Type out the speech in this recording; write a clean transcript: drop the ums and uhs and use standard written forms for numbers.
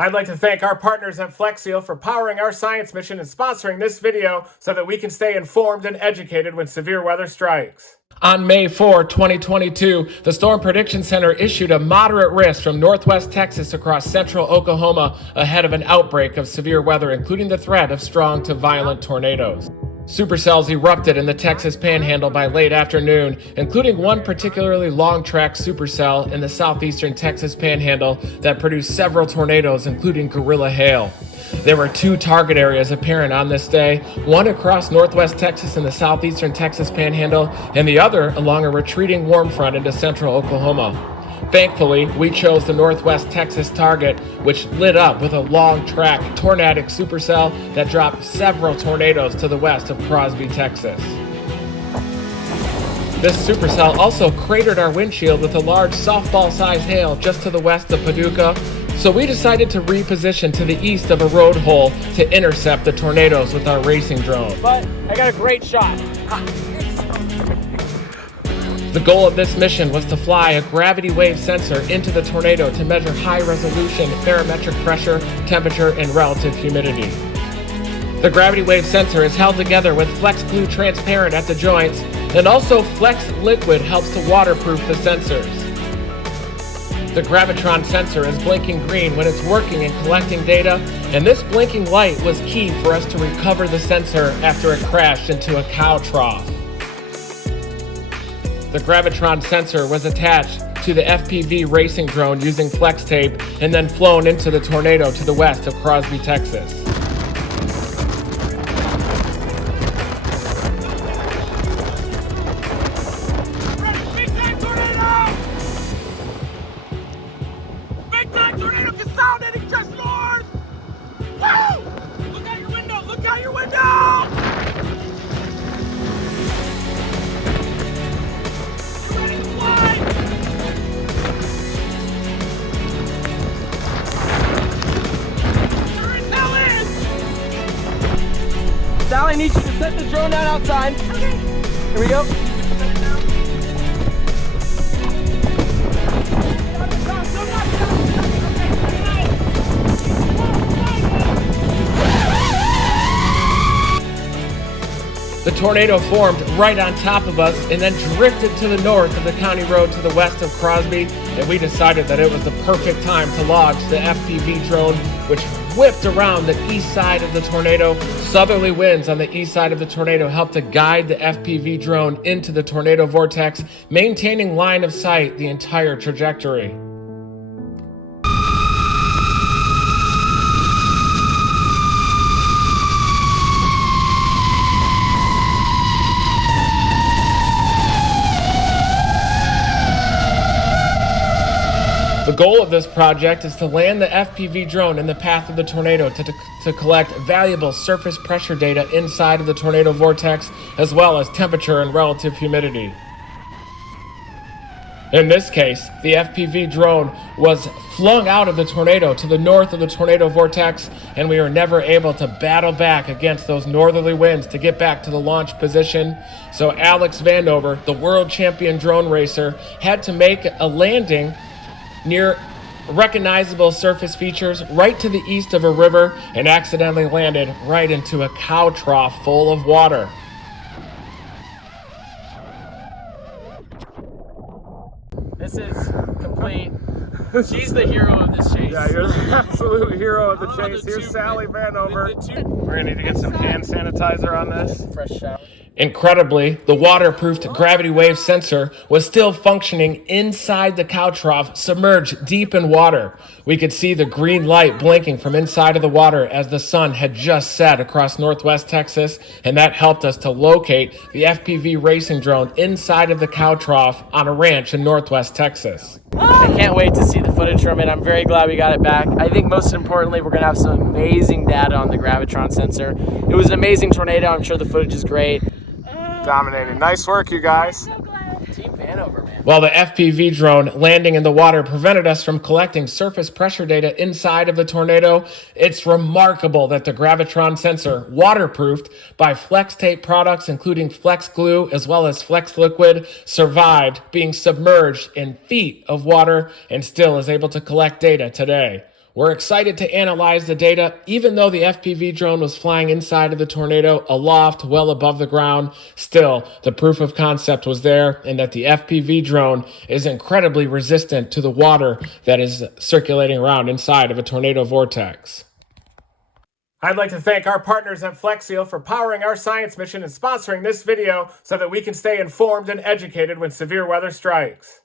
I'd like to thank our partners at FlexSeal for powering our science mission and sponsoring this video so that we can stay informed and educated when severe weather strikes. On May 4, 2022, the Storm Prediction Center issued a moderate risk from northwest Texas across central Oklahoma ahead of an outbreak of severe weather, including the threat of strong to violent tornadoes. Supercells erupted in the Texas Panhandle by late afternoon, including one particularly long-track supercell in the southeastern Texas Panhandle that produced several tornadoes, including guerrilla hail. There were two target areas apparent on this day, one across northwest Texas in the southeastern Texas Panhandle, and the other along a retreating warm front into central Oklahoma. Thankfully, we chose the northwest Texas target, which lit up with a long-track tornadic supercell that dropped several tornadoes to the west of Crosby, Texas. This supercell also cratered our windshield with a large softball-sized hail just to the west of Paducah, so we decided to reposition to the east of a road hole to intercept the tornadoes with our racing drone. But I got a great shot. The goal of this mission was to fly a gravity wave sensor into the tornado to measure high-resolution barometric pressure, temperature, and relative humidity. The gravity wave sensor is held together with Flex Glue transparent at the joints, and also Flex Liquid helps to waterproof the sensors. The Gravitron sensor is blinking green when it's working and collecting data, and this blinking light was key for us to recover the sensor after it crashed into a cow trough. The Gravitron sensor was attached to the FPV racing drone using flex tape and then flown into the tornado to the west of Crosby, Texas. Big time tornado! Big time tornado consolidating just north! Woo! Look out your window! Look out your window! Sally, I need you to set the drone down outside. Okay. Here we go. The tornado formed right on top of us and then drifted to the north of the county road to the west of Crosby, and we decided that it was the perfect time to launch the FPV drone, which whipped around the east side of the tornado. Southerly winds on the east side of the tornado helped to guide the FPV drone into the tornado vortex, maintaining line of sight the entire trajectory. The goal of this project is to land the FPV drone in the path of the tornado to collect valuable surface pressure data inside of the tornado vortex, as well as temperature and relative humidity. In this case, the FPV drone was flung out of the tornado to the north of the tornado vortex, and we were never able to battle back against those northerly winds to get back to the launch position. So Alex Vanover, the world champion drone racer, had to make a landing near recognizable surface features right to the east of a river and accidentally landed right into a cow trough full of water. This is complete. She's the hero of this chase. Yeah, you're the absolute hero of the chase. Here's Sally Vanover. We're gonna need to get some hand sanitizer on this. Fresh shower. Incredibly, the waterproofed gravity wave sensor was still functioning inside the cow trough, submerged deep in water. We could see the green light blinking from inside of the water as the sun had just set across northwest Texas, and that helped us to locate the FPV racing drone inside of the cow trough on a ranch in northwest Texas. I can't wait to see the footage from it. I'm very glad we got it back. I think most importantly, we're going to have some amazing data on the Gravitron sensor. It was an amazing tornado. I'm sure the footage is great. Dominating. Nice work, you guys. Team Vanover, man. While the FPV drone landing in the water prevented us from collecting surface pressure data inside of the tornado, it's remarkable that the Gravitron sensor, waterproofed by Flex Tape products including Flex Glue as well as Flex Liquid, survived being submerged in feet of water and still is able to collect data today. We're excited to analyze the data. Even though the FPV drone was flying inside of the tornado, aloft, well above the ground, still, the proof of concept was there, and that the FPV drone is incredibly resistant to the water that is circulating around inside of a tornado vortex. I'd like to thank our partners at FlexSeal for powering our science mission and sponsoring this video so that we can stay informed and educated when severe weather strikes.